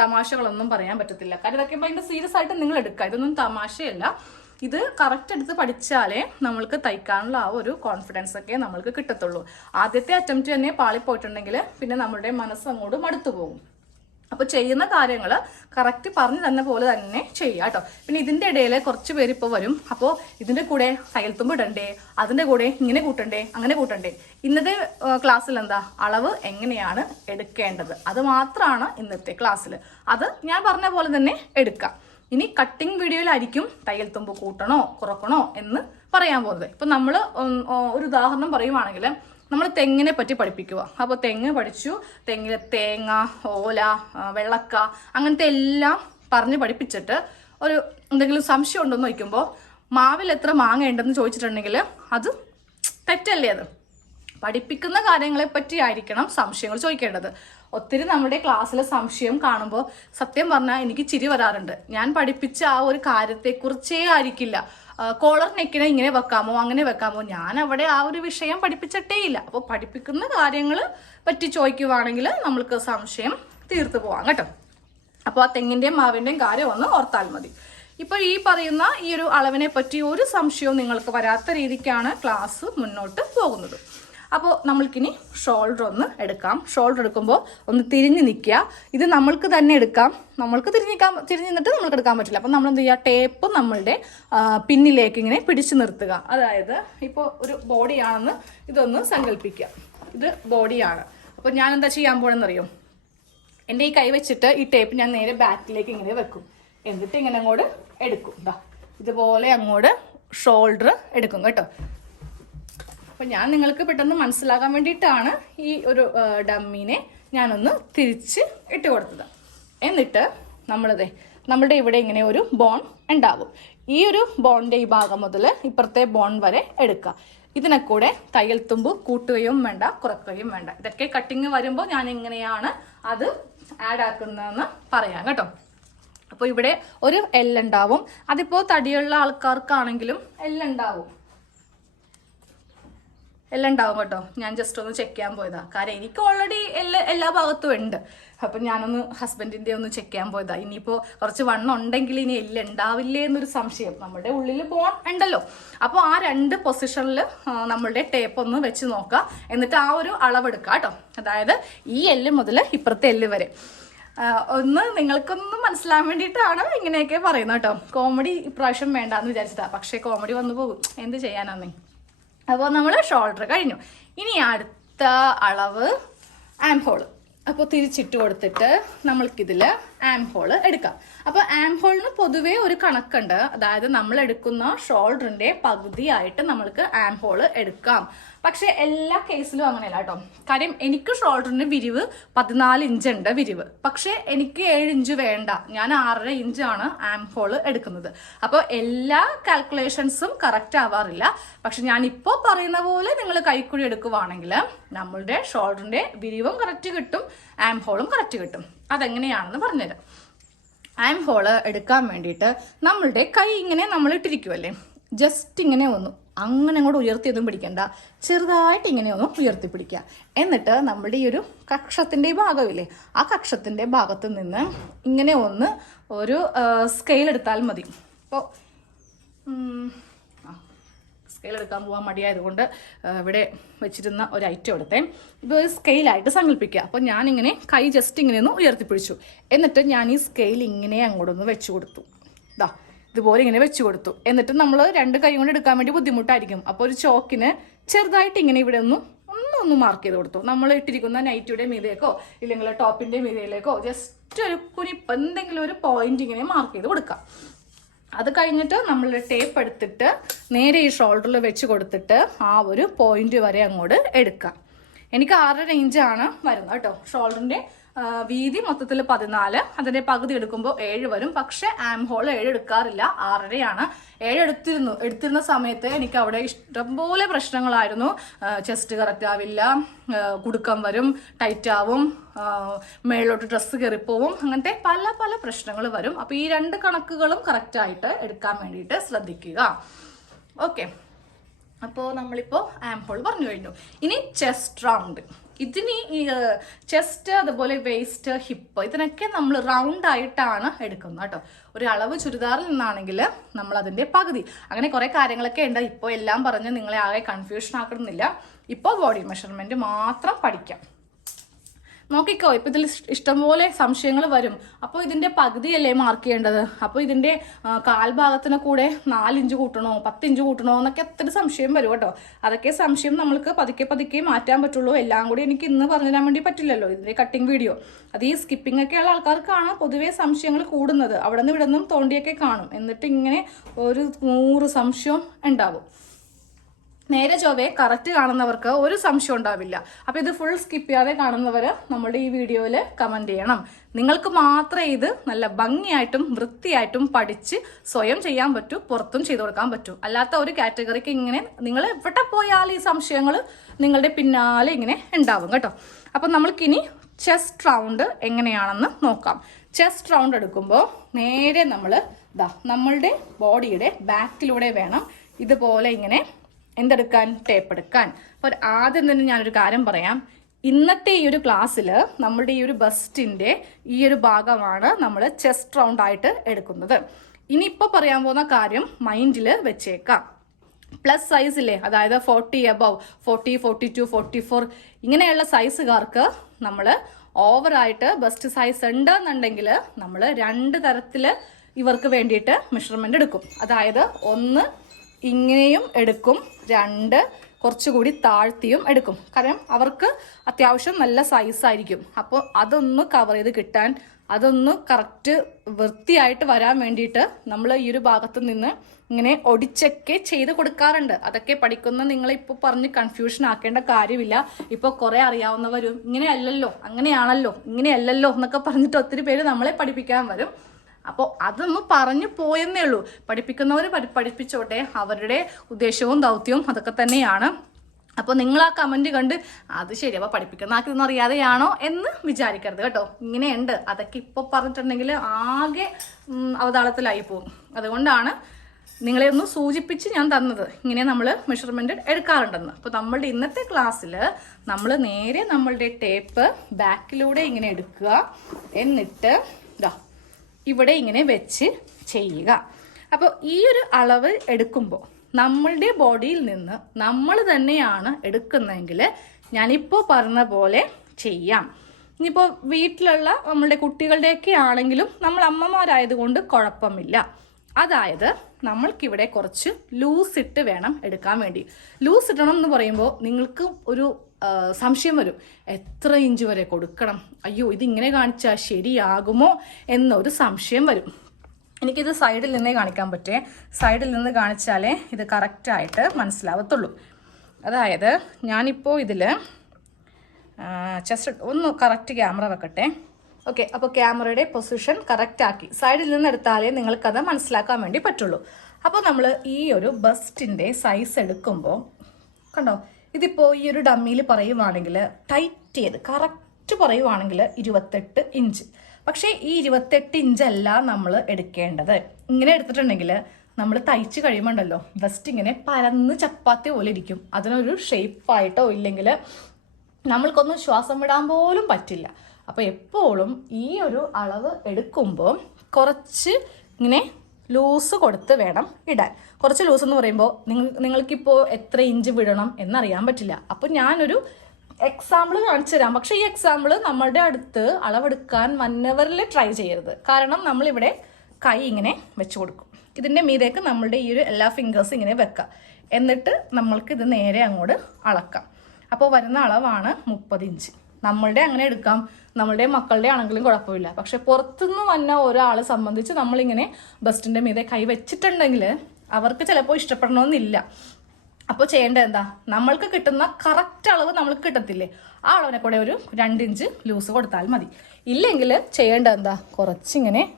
തമാശകളൊന്നും പറയാൻ പറ്റത്തില്ല. കാര്യം ഇതൊക്കെ ഭയങ്കര സീരിയസ് ആയിട്ട് നിങ്ങൾ എടുക്കുക. ഇതൊന്നും തമാശയല്ല. ഇത് കറക്റ്റ് എടുത്ത് പഠിച്ചാലേ നമ്മൾക്ക് തയ്ക്കാനുള്ള ആ ഒരു കോൺഫിഡൻസ് ഒക്കെ നമ്മൾക്ക് കിട്ടത്തുള്ളൂ. ആദ്യത്തെ അറ്റംപ്റ്റ് തന്നെ പാളിപ്പോയിട്ടുണ്ടെങ്കിൽ പിന്നെ നമ്മുടെ മനസ്സ് അങ്ങോട്ട് മടുത്തു പോകും. അപ്പോൾ ചെയ്യുന്ന കാര്യങ്ങൾ കറക്റ്റ് പറഞ്ഞു തന്ന പോലെ തന്നെ ചെയ്യുക കേട്ടോ പിന്നെ ഇതിന്റെ ഇടയിൽ കുറച്ച് പേര് ഇപ്പോൾ വരും. അപ്പോൾ ഇതിന്റെ കൂടെ കയ്യൽത്തുമ്പ് ഇടണ്ടേ? അതിന്റെ കൂടെ ഇങ്ങനെ കൂട്ടണ്ടേ? അങ്ങനെ കൂട്ടണ്ടേ? ഇന്നത്തെ ക്ലാസ്സിൽ എന്താ? അളവ് എങ്ങനെയാണ് എടുക്കേണ്ടത്? അത് മാത്രമാണ് ഇന്നത്തെ ക്ലാസ്സിൽ അത് ഞാൻ പറഞ്ഞ പോലെ തന്നെ എടുക്കാം. ഇനി കട്ടിംഗ് വീഡിയോയിലായിരിക്കും തയ്യൽ തുമ്പ് കൂട്ടണോ കുറക്കണോ എന്ന് പറയാൻ പോകുന്നത് ഇപ്പം നമ്മൾ ഒരു ഉദാഹരണം പറയുവാണെങ്കിൽ നമ്മൾ തെങ്ങിനെ പറ്റി പഠിപ്പിക്കുക. അപ്പോൾ തെങ്ങ് പഠിച്ചു. തെങ്ങിലെ തേങ്ങ ഓല വെള്ളക്ക അങ്ങനത്തെ എല്ലാം പറഞ്ഞ് പഠിപ്പിച്ചിട്ട് ഒരു എന്തെങ്കിലും സംശയം ഉണ്ടെന്ന് ചോദിക്കുമ്പോൾ മാവിൽ എത്ര മാങ്ങ ഉണ്ടെന്ന് ചോദിച്ചിട്ടുണ്ടെങ്കിൽ അത് തെറ്റല്ലേ അത്? പഠിപ്പിക്കുന്ന കാര്യങ്ങളെ പറ്റി ആയിരിക്കണം സംശയങ്ങൾ ചോദിക്കേണ്ടത്. ഒത്തിരി നമ്മുടെ ക്ലാസ്സിലെ സംശയം കാണുമ്പോൾ സത്യം പറഞ്ഞാൽ എനിക്ക് ചിരി വരാറുണ്ട്. ഞാൻ പഠിപ്പിച്ച ആ ഒരു കാര്യത്തെക്കുറിച്ചേ ആയിരിക്കില്ല. കോളർ നെക്കിനെ ഇങ്ങനെ വെക്കാമോ അങ്ങനെ വെക്കാമോ ഞാൻ അവിടെ ആ ഒരു വിഷയം പഠിപ്പിച്ചിട്ടേ ഇല്ല. അപ്പോൾ പഠിപ്പിക്കുന്ന കാര്യങ്ങൾ പറ്റി ചോദിക്കുവാണെങ്കിൽ നമ്മൾക്ക് സംശയം തീർത്തു പോവാം കേട്ടോ. അപ്പോൾ ആ തെങ്ങിന്റെയും മാവിന്റെയും കാര്യം ഒന്ന് ഓർത്താൽ മതി. ഇപ്പോൾ ഈ പറയുന്ന ഈ ഒരു അളവിനെ പറ്റി ഒരു സംശയവും നിങ്ങൾക്ക് വരാത്ത രീതിക്കാണ് ക്ലാസ് മുന്നോട്ട് പോകുന്നത്. അപ്പോൾ നമ്മൾക്കിനി ഷോൾഡർ ഒന്ന് എടുക്കാം. ഷോൾഡർ എടുക്കുമ്പോൾ ഒന്ന് തിരിഞ്ഞ് നിൽക്കുക ഇത് നമ്മൾക്ക് തന്നെ എടുക്കാം. നമ്മൾക്ക് തിരിഞ്ഞിക്കാൻ തിരിഞ്ഞ് നിന്നിട്ട് നമ്മൾക്ക് എടുക്കാൻ പറ്റില്ല. അപ്പം നമ്മൾ എന്ത് ചെയ്യുക ടേപ്പ് നമ്മളുടെ പിന്നിലേക്ക് ഇങ്ങനെ പിടിച്ചു നിർത്തുക. അതായത് ഇപ്പോൾ ഒരു ബോഡിയാണെന്ന് ഇതൊന്ന് സങ്കല്പിക്കുക ഇത് ബോഡിയാണ് അപ്പോൾ ഞാൻ എന്താ ചെയ്യാൻ പോകണമെന്നറിയോ എന്റെ ഈ കൈ വെച്ചിട്ട് ഈ ടേപ്പ് ഞാൻ നേരെ ബാക്കിലേക്ക് ഇങ്ങനെ വെക്കും. എന്നിട്ട് ഇങ്ങനെ അങ്ങോട്ട് എടുക്കും. ദാ ഇതുപോലെ അങ്ങോട്ട് ഷോൾഡർ എടുക്കും കേട്ടോ. അപ്പം ഞാൻ നിങ്ങൾക്ക് പെട്ടെന്ന് മനസ്സിലാകാൻ വേണ്ടിയിട്ടാണ് ഈ ഒരു ഡമ്മീനെ ഞാനൊന്ന് തിരിച്ച് ഇട്ട് കൊടുത്തത്. എന്നിട്ട് നമ്മളത് നമ്മുടെ ഇവിടെ ഇങ്ങനെ ഒരു ബോൺ ഉണ്ടാകും ഈ ഒരു ബോണിന്റെ ഈ ഭാഗം മുതൽ ഇപ്പുറത്തെ ബോൺ വരെ എടുക്കുക. ഇതിനെ കൂടെ തയ്യൽ തുമ്പ് കൂട്ടുകയും വേണ്ട കുറക്കുകയും വേണ്ട. ഇതൊക്കെ കട്ടിങ് വരുമ്പോൾ ഞാൻ എങ്ങനെയാണ് അത് ആഡ് ആക്കുന്നതെന്ന് പറയാം കേട്ടോ. അപ്പോൾ ഇവിടെ ഒരു എല്ലുണ്ടാവും അതിപ്പോൾ തടിയുള്ള ആൾക്കാർക്കാണെങ്കിലും എല്ലുണ്ടാവും എല്ലാം ഉണ്ടാവും കേട്ടോ. ഞാൻ ജസ്റ്റ് ഒന്ന് ചെക്ക് ചെയ്യാൻ പോയതാ. കാരണം എനിക്ക് ഓൾറെഡി എല്ലാ എല്ലാ ഭാഗത്തും ഉണ്ട്. അപ്പം ഞാനൊന്ന് ഹസ്ബൻഡിന്റെ ഒന്ന് ചെക്ക് ചെയ്യാൻ പോയതാ. ഇനിയിപ്പോൾ കുറച്ച് വണ്ണം ഉണ്ടെങ്കിൽ ഇനി എല്ലാം ഉണ്ടാവില്ലേ എന്നൊരു സംശയം. നമ്മുടെ ഉള്ളിൽ ബോൺ ഉണ്ടല്ലോ. അപ്പോൾ ആ രണ്ട് പൊസിഷനിൽ നമ്മളുടെ ടേപ്പ് ഒന്ന് വെച്ച് നോക്കുക എന്നിട്ട് ആ ഒരു അളവെടുക്കുക കേട്ടോ. അതായത് ഈ എല്ല് മുതൽ ഇപ്പുറത്തെ എല്ല് വരെ. ഒന്ന് നിങ്ങൾക്കൊന്ന് മനസ്സിലാൻ വേണ്ടിയിട്ടാണ് ഇങ്ങനെയൊക്കെ പറയുന്നത് കേട്ടോ. കോമഡി ഇപ്രാവശ്യം വേണ്ടാന്ന് വിചാരിച്ചതാ. പക്ഷേ കോമഡി വന്നു പോകും. എന്ത് ചെയ്യാനാന്നേ അപ്പോൾ നമ്മൾ ഷോൾഡർ കഴിഞ്ഞു. ഇനി അടുത്ത അളവ് ആംഹോൾ അപ്പോൾ തിരിച്ചിട്ട് കൊടുത്തിട്ട് നമ്മൾക്കിതിൽ ആം ഹോൾ എടുക്കാം. അപ്പോൾ ആം ഹോളിന് പൊതുവേ ഒരു കണക്കുണ്ട്. അതായത് നമ്മൾ എടുക്കുന്ന ഷോൾഡറിന്റെ പകുതിയായിട്ട് നമ്മൾക്ക് ആം ഹോൾ എടുക്കാം. പക്ഷെ എല്ലാ കേസിലും അങ്ങനെയല്ല കേട്ടോ. കാര്യം എനിക്ക് ഷോൾഡറിന് വിരിവ് പതിനാല് ഇഞ്ച് ഉണ്ട് വിരിവ്. പക്ഷെ എനിക്ക് ഏഴ് ഇഞ്ച് വേണ്ട. ഞാൻ ആറര ഇഞ്ചാണ് ആം ഹോൾ എടുക്കുന്നത്. അപ്പോൾ എല്ലാ കാൽക്കുലേഷൻസും കറക്റ്റ് ആവാറില്ല. പക്ഷെ ഞാൻ ഇപ്പോൾ പറയുന്ന പോലെ നിങ്ങൾ കൈക്കുഴി എടുക്കുവാണെങ്കിൽ നമ്മളുടെ ഷോൾഡറിന്റെ വിരിവും കറക്റ്റ് കിട്ടും. ആം ഹോളും കറക്റ്റ് കിട്ടും. അതെങ്ങനെയാണെന്ന് പറഞ്ഞുതരാം. ആം ഹോൾ എടുക്കാൻ വേണ്ടിയിട്ട് നമ്മളുടെ കൈ ഇങ്ങനെ നമ്മൾ ഇട്ടിരിക്കുമല്ലേ ജസ്റ്റ് ഇങ്ങനെ ഒന്ന് അങ്ങനെ അങ്ങോട്ട് ഉയർത്തിയൊന്നും പിടിക്കണ്ട. ചെറുതായിട്ട് ഇങ്ങനെ ഒന്ന് ഉയർത്തി പിടിക്കുക. എന്നിട്ട് നമ്മുടെ ഈ ഒരു കക്ഷത്തിന്റെ ഭാഗമില്ലേ ആ കക്ഷത്തിന്റെ ഭാഗത്ത് നിന്ന് ഇങ്ങനെ ഒന്ന് ഒരു സ്കെയിൽ എടുത്താൽ മതി. അപ്പോൾ സ്കെയിൽ എടുക്കാൻ പോകാൻ മടിയായതുകൊണ്ട് ഇവിടെ വെച്ചിരുന്ന ഒരു ഐറ്റം എടുത്തേ. ഇത് ഒരു സ്കെയിലായിട്ട് സങ്കല്പിക്കുക അപ്പോൾ ഞാനിങ്ങനെ കൈ ജസ്റ്റ് ഇങ്ങനെ ഒന്ന് ഉയർത്തിപ്പിടിച്ചു. എന്നിട്ട് ഞാൻ ഈ സ്കെയിൽ ഇങ്ങനെ അങ്ങോട്ടൊന്ന് വെച്ചു കൊടുത്തു. ഇതാ ഇതുപോലെ ഇങ്ങനെ വെച്ചു കൊടുത്തു. എന്നിട്ട് നമ്മൾ രണ്ട് കൈ കൊണ്ട് എടുക്കാൻ വേണ്ടി ബുദ്ധിമുട്ടായിരിക്കും. അപ്പോൾ ഒരു ചോക്കിന് ചെറുതായിട്ട് ഇങ്ങനെ ഇവിടെ ഒന്ന് ഒന്ന് ഒന്ന് മാർക്ക് ചെയ്ത് കൊടുത്തു. നമ്മൾ ഇട്ടിരിക്കുന്ന നൈറ്റിയുടെ മീതേക്കോ ഇല്ലെങ്കിൽ ടോപ്പിന്റെ മീതയിലേക്കോ ജസ്റ്റ് ഒരു കുനിപ്പ് എന്തെങ്കിലും ഒരു പോയിന്റ് ഇങ്ങനെ മാർക്ക് ചെയ്ത് കൊടുക്കാം. അത് കഴിഞ്ഞിട്ട് നമ്മൾ ടേപ്പ് എടുത്തിട്ട് നേരെ ഈ ഷോൾഡറിൽ വെച്ച് കൊടുത്തിട്ട് ആ ഒരു പോയിന്റ് വരെ അങ്ങോട്ട് എടുക്കാം. എനിക്ക് ആറര ഇഞ്ചാണ് വരുന്നത് കേട്ടോ. ഷോൾഡറിന്റെ ആ, വീതി മൊത്തത്തിൽ പതിനാല്. അതിന്റെ പകുതി എടുക്കുമ്പോൾ ഏഴ് വരും. പക്ഷെ ആം ഹോൾ ഏഴ് എടുക്കാറില്ല. ആറരയാണ്. ഏഴ് എടുത്തിരുന്നു. എടുത്തിരുന്ന സമയത്ത് എനിക്ക് അവിടെ ഇഷ്ടംപോലെ പ്രശ്നങ്ങളായിരുന്നു. ചെസ്റ്റ് കറക്റ്റ് ആവില്ല. കുടുക്കം വരും. ടൈറ്റ് ആവും. മേളിലോട്ട് ഡ്രസ്സ് കയറിപ്പോവും. അങ്ങനത്തെ പല പല പ്രശ്നങ്ങൾ വരും. അപ്പോൾ ഈ രണ്ട് കണക്കുകളും കറക്റ്റായിട്ട് എടുക്കാൻ വേണ്ടിയിട്ട് ശ്രദ്ധിക്കുക. ഓക്കെ. അപ്പോൾ നമ്മളിപ്പോൾ ആംഹോൾ പറഞ്ഞു കഴിഞ്ഞു. ഇനി ചെസ്റ്റ് റൗണ്ട്. ഇതിന് ഈ ചെസ്റ്റ് അതുപോലെ വേസ്റ്റ് ഹിപ്പ് ഇതിനൊക്കെ നമ്മൾ റൗണ്ട് ആയിട്ടാണ് എടുക്കുന്നത് കേട്ടോ. ഒരു അളവ് ചുരിദാറിൽ നിന്നാണെങ്കിൽ നമ്മൾ അതിന്റെ പകുതി. അങ്ങനെ കുറേ കാര്യങ്ങളൊക്കെ ഉണ്ട്. ഇപ്പോൾ എല്ലാം പറഞ്ഞ് നിങ്ങളെ ആകെ കൺഫ്യൂഷൻ ആക്കണമെന്നില്ല. ഇപ്പോൾ ബോഡി മെഷർമെന്റ് മാത്രം പഠിക്കാം. നോക്കിക്കോ ഇപ്പൊ ഇതിൽ ഇഷ്- ഇഷ്ടംപോലെ സംശയങ്ങൾ വരും. അപ്പോൾ ഇതിന്റെ പകുതിയല്ലേ മാർക്ക് ചെയ്യേണ്ടത്? അപ്പോൾ ഇതിന്റെ കാൽഭാഗത്തിന് കൂടെ നാലിഞ്ച് കൂട്ടണോ പത്തിഞ്ച് കൂട്ടണോ എന്നൊക്കെ എത്ര സംശയം വരും കേട്ടോ. അതൊക്കെ സംശയം നമ്മൾക്ക് പതുക്കെ പതുക്കെ മാറ്റാൻ പറ്റുള്ളൂ. എല്ലാം കൂടി എനിക്ക് ഇന്ന് പറഞ്ഞു തരാൻ വേണ്ടി പറ്റില്ലല്ലോ ഇതിന്റെ കട്ടിങ് വീഡിയോ അത് ഈ സ്കിപ്പിംഗ് ഒക്കെ ഉള്ള ആൾക്കാർക്കാണ് പൊതുവേ സംശയങ്ങൾ കൂടുന്നത്. അവിടെ നിന്ന് ഇവിടെ നിന്നും തോണ്ടിയൊക്കെ കാണും. എന്നിട്ട് ഇങ്ങനെ ഒരു നൂറ് സംശയം ഉണ്ടാവും. നേരെ ചൊവ്വേ കറക്റ്റ് കാണുന്നവർക്ക് ഒരു സംശയം ഉണ്ടാവില്ല. അപ്പോൾ ഇത് ഫുൾ സ്കിപ്പ് ചെയ്യാതെ കാണുന്നവർ നമ്മുടെ ഈ വീഡിയോയിൽ കമന്റ് ചെയ്യണം. നിങ്ങൾക്ക് മാത്രമേ ഇത് നല്ല ഭംഗിയായിട്ടും വൃത്തിയായിട്ടും പഠിച്ച് സ്വയം ചെയ്യാൻ പറ്റൂ പുറത്തും ചെയ്തു കൊടുക്കാൻ പറ്റൂ. അല്ലാത്ത ഒരു കാറ്റഗറിക്ക് ഇങ്ങനെ നിങ്ങൾ എവിടെ പോയാൽ ഈ സംശയങ്ങൾ നിങ്ങളുടെ പിന്നാലെ ഇങ്ങനെ ഉണ്ടാവും കേട്ടോ. അപ്പൊ നമ്മൾക്കിനി ചെസ്റ്റ് റൗണ്ട് എങ്ങനെയാണെന്ന് നോക്കാം. ചെസ്റ്റ് റൗണ്ട് എടുക്കുമ്പോൾ നേരെ നമ്മൾ ദാ നമ്മളുടെ ബോഡിയുടെ ബാക്കിലൂടെ വേണം ഇതുപോലെ ഇങ്ങനെ എന്തെടുക്കാൻ ടേപ്പ് എടുക്കാൻ. അപ്പോൾ ആദ്യം തന്നെ ഞാനൊരു കാര്യം പറയാം. ഇന്നത്തെ ഈ ഒരു ക്ലാസ്സിൽ നമ്മളുടെ ഈ ഒരു ബസ്റ്റിന്റെ ഈ ഒരു ഭാഗമാണ് നമ്മൾ ചെസ്റ്റ് റൗണ്ട് ആയിട്ട് എടുക്കുന്നത്. ഇനിയിപ്പോൾ പറയാൻ പോകുന്ന കാര്യം മൈൻഡിൽ വെച്ചേക്കാം. പ്ലസ് സൈസില്ലേ അതായത് forty above forty forty two forty four ഇങ്ങനെയുള്ള സൈസുകാർക്ക് നമ്മൾ ഓവറായിട്ട് ബസ്റ്റ് സൈസ് ഉണ്ടെന്നുണ്ടെങ്കിൽ നമ്മൾ രണ്ട് തരത്തിൽ ഇവർക്ക് വേണ്ടിയിട്ട് മെഷർമെന്റ് എടുക്കും. അതായത് ഒന്ന് ഇങ്ങനെയും എടുക്കും. രണ്ട് കുറച്ചുകൂടി താഴ്ത്തിയും എടുക്കും. കാരണം അവർക്ക് അത്യാവശ്യം നല്ല സൈസായിരിക്കും അപ്പോൾ അതൊന്ന് കവർ ചെയ്ത് കിട്ടാൻ അതൊന്ന് കറക്റ്റ് വൃത്തിയായിട്ട് വരാൻ വേണ്ടിയിട്ട് നമ്മൾ ഈ ഒരു ഭാഗത്ത് നിന്ന് ഇങ്ങനെ ഒടിച്ചൊക്കെ ചെയ്ത് കൊടുക്കാറുണ്ട്. അതൊക്കെ പഠിക്കുന്ന നിങ്ങളെ ഇപ്പോൾ പറഞ്ഞ് കൺഫ്യൂഷൻ ആക്കേണ്ട കാര്യമില്ല. ഇപ്പോൾ കുറേ അറിയാവുന്നവരും ഇങ്ങനെയല്ലല്ലോ അങ്ങനെയാണല്ലോ ഇങ്ങനെയല്ലല്ലോ എന്നൊക്കെ പറഞ്ഞിട്ട് ഒത്തിരി പേര് നമ്മളെ പഠിപ്പിക്കാൻ വരും. അപ്പോൾ അതൊന്ന് പറഞ്ഞു പോയെന്നേ ഉള്ളൂ. പഠിപ്പിക്കുന്നവർ പഠിപ്പിച്ചോട്ടെ. അവരുടെ ഉദ്ദേശവും ദൗത്യവും അതൊക്കെ തന്നെയാണ്. അപ്പോൾ നിങ്ങൾ ആ കമന്റ് കണ്ട് അത് ശരി അപ്പോൾ പഠിപ്പിക്കുന്ന ആൾക്കൊന്നും അറിയാതെയാണോ? എന്ന് വിചാരിക്കരുത് കേട്ടോ. ഇങ്ങനെയുണ്ട്. അതൊക്കെ ഇപ്പോൾ പറഞ്ഞിട്ടുണ്ടെങ്കിൽ ആകെ അവതാളത്തിലായി പോകും അതുകൊണ്ടാണ് നിങ്ങളെ ഒന്ന് സൂചിപ്പിച്ച് ഞാൻ തന്നത്. ഇങ്ങനെ നമ്മൾ മെഷർമെന്റ് എടുക്കാറുണ്ടെന്ന്. അപ്പോൾ നമ്മളുടെ ഇന്നത്തെ ക്ലാസ്സിൽ നമ്മൾ നേരെ നമ്മളുടെ ടേപ്പ് ബാക്കിലൂടെ ഇങ്ങനെ എടുക്കുക. എന്നിട്ട് ഇതാ ഇവിടെ ഇങ്ങനെ വെച്ച് ചെയ്യുക. അപ്പോൾ ഈ ഒരു അളവ് എടുക്കുമ്പോൾ നമ്മളുടെ ബോഡിയിൽ നിന്ന് നമ്മൾ തന്നെയാണ് എടുക്കുന്നതെങ്കിൽ ഞാനിപ്പോൾ പറഞ്ഞ പോലെ ചെയ്യാം. ഇനിയിപ്പോൾ വീട്ടിലുള്ള നമ്മളുടെ കുട്ടികളുടെയൊക്കെ ആണെങ്കിലും നമ്മൾ അമ്മമാരായതുകൊണ്ട് കുഴപ്പമില്ല. അതായത് നമ്മൾക്കിവിടെ കുറച്ച് ലൂസ് ഇട്ട് വേണം എടുക്കാൻ വേണ്ടി. ലൂസ് ഇടണം എന്ന് പറയുമ്പോൾ നിങ്ങൾക്ക് ഒരു സംശയം വരും. എത്ര ഇഞ്ച് വരെ കൊടുക്കണം? അയ്യോ ഇതിങ്ങനെ കാണിച്ചാൽ ശരിയാകുമോ എന്നൊരു സംശയം വരും. എനിക്കിത് സൈഡിൽ നിന്നേ കാണിക്കാൻ പറ്റേ. സൈഡിൽ നിന്ന് കാണിച്ചാലേ ഇത് കറക്റ്റായിട്ട് മനസ്സിലാവത്തുള്ളൂ. അതായത് ഞാനിപ്പോൾ ഇതിൽ ജസ്റ്റ് ഒന്ന് കറക്റ്റ് ക്യാമറ വെക്കട്ടെ. ഓക്കെ അപ്പോൾ ക്യാമറയുടെ പൊസിഷൻ കറക്റ്റ് ആക്കി. സൈഡിൽ നിന്ന് എടുത്താലേ നിങ്ങൾക്കത് മനസ്സിലാക്കാൻ വേണ്ടി പറ്റുള്ളൂ. അപ്പോൾ നമ്മൾ ഈ ഒരു ബസ്റ്റിന്റെ സൈസ് എടുക്കുമ്പോൾ കണ്ടോ? ഇതിപ്പോൾ ഈ ഒരു ഡമ്മിയിൽ പറയുവാണെങ്കിൽ ടൈറ്റ് ചെയ്ത് കറക്റ്റ് പറയുവാണെങ്കിൽ ഇരുപത്തെട്ട് ഇഞ്ച് പക്ഷേ ഈ ഇരുപത്തെട്ട് ഇഞ്ച് അല്ല നമ്മൾ എടുക്കേണ്ടത്. ഇങ്ങനെ എടുത്തിട്ടുണ്ടെങ്കിൽ നമ്മൾ തയ്ച്ച് കഴിയുമ്പോണ്ടല്ലോ ബസ്റ്റ് ഇങ്ങനെ പരന്ന് ചപ്പാത്തി പോലെ ഇരിക്കും. അതിനൊരു ഷേപ്പായിട്ടോ ഇല്ലെങ്കിൽ നമ്മൾക്കൊന്നും ശ്വാസം വിടാൻ പോലും പറ്റില്ല. അപ്പോൾ എപ്പോഴും ഈ ഒരു അളവ് എടുക്കുമ്പോൾ കുറച്ച് ഇങ്ങനെ ലൂസ് കൊടുത്ത് വേണം ഇടാൻ. കുറച്ച് ലൂസ് എന്ന് പറയുമ്പോൾ നിങ്ങൾ നിങ്ങൾക്കിപ്പോൾ എത്ര ഇഞ്ച് വിടണം എന്നറിയാൻ പറ്റില്ല. അപ്പോൾ ഞാനൊരു എക്സാമ്പിൾ കാണിച്ചു തരാം. പക്ഷെ ഈ എക്സാമ്പിൾ നമ്മളുടെ അടുത്ത് അളവെടുക്കാൻ വന്നവരിൽ ട്രൈ ചെയ്യരുത്. കാരണം നമ്മളിവിടെ കൈ ഇങ്ങനെ വെച്ച് കൊടുക്കും. ഇതിന്റെ മീതേക്ക് നമ്മളുടെ ഈ ഒരു എല്ലാ ഫിംഗേഴ്സും ഇങ്ങനെ വെക്കുക എന്നിട്ട് നമ്മൾക്ക് ഇത് നേരെ അങ്ങോട്ട് അളക്കാം. അപ്പോൾ വരുന്ന അളവാണ് മുപ്പത് ഇഞ്ച് നമ്മളുടെ അങ്ങനെ എടുക്കാം. നമ്മളുടെ മക്കളുടെ ആണെങ്കിലും കുഴപ്പമില്ല. പക്ഷെ പുറത്തുനിന്ന് വന്ന ഒരാളെ സംബന്ധിച്ച് നമ്മളിങ്ങനെ ബസ്റ്റിന്റെ മീതെ കൈ വെച്ചിട്ടുണ്ടെങ്കിൽ അവർക്ക് ചിലപ്പോൾ ഇഷ്ടപ്പെടണമെന്നില്ല. അപ്പോൾ ചെയ്യേണ്ടത് എന്താ? നമ്മൾക്ക് കിട്ടുന്ന കറക്റ്റ് അളവ് നമ്മൾക്ക് കിട്ടത്തില്ലേ? ആ അളവിനെ കൂടെ ഒരു രണ്ട് ഇഞ്ച് ലൂസ് കൊടുത്താൽ മതി. ഇല്ലെങ്കിൽ ചെയ്യേണ്ടത് എന്താ? കുറച്ചിങ്ങനെ